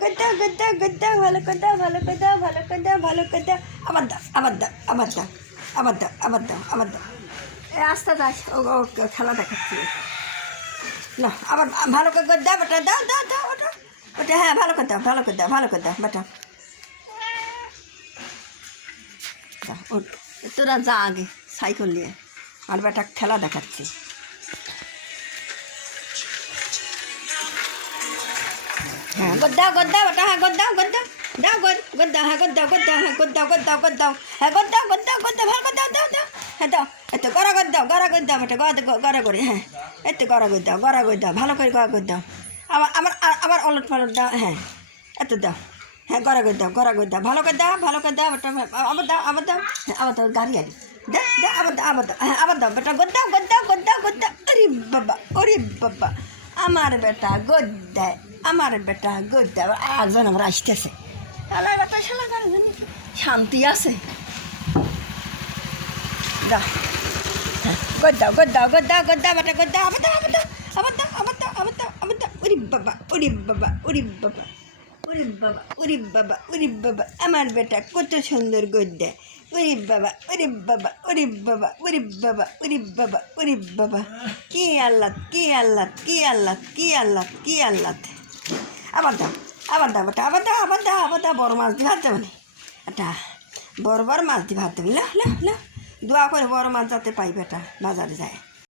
গদ্দা গদ্দা গদ্দা ভালো করে দাও ভালো করে দাও ভালো করে দাও ভালো করে দাও আবার দাও আবার দাও আবার দাও আবার দাও আবার দাও আবার দাও এই আস্তে আস ও খেলা দেখাচ্ছি না আবার ভালো করে গদ্দা বেটা দাও দাও দাও ওটা ওটা হ্যাঁ ভালো করে দাও ভালো করে দাও ভালো করে দাও বেটা তোরা যা আগে সাইকেল নিয়ে আর বেটা খেলা দেখাচ্ছি হ্যাঁ গদ্দাও গদ্দাও বেটা হ্যাঁ গদ্দাও গদ্দাও দাও গদ্দাও হ্যাঁ গদ্দাও গদ্দাও হ্যাঁ গদ্দাও গদ্দাও গদ্দাও হ্যাঁ গদ্দাও গদ্দাও গদ্দাও ভালো গদ্দাও দাও দাও হ্যাঁ দাও এত গড়া গদ্দাও বেটা গড়া করে হ্যাঁ এত গড়া গদ্দাও ভালো করে গড়া গদ্দাও আবার আমার আবার অলট পালট দাও হ্যাঁ এত দাও হ্যাঁ গড়া গদ্দাও ভালো করে দাও বেটা আবার দাও হ্যাঁ আবার দাও গাড়ি দাও দাও আবার দাও হ্যাঁ আবার দাও বেটা গদ্দাও ওরে বাবা আমার বেটা গদ্দায় আমার বেটা গদ্দায় একজন আমার আসতেছে তাহলে বেটা শালা শান্তি আছে দাও গদ্দাও বেটা গদ্দাও আবার দাও ওরে বাবা আমার বেটা কত সুন্দর গদ্দায় ওরে বাবা কি আল্লাহ আবার দাও বেটা আবার দাও বড় মাছ দিয়ে ভাত দেবো এটা বড় মাছ দিয়ে ভাত দেবো লা দোয়া করে বড় মাছ যাতে পাই বেটা বাজারে যায়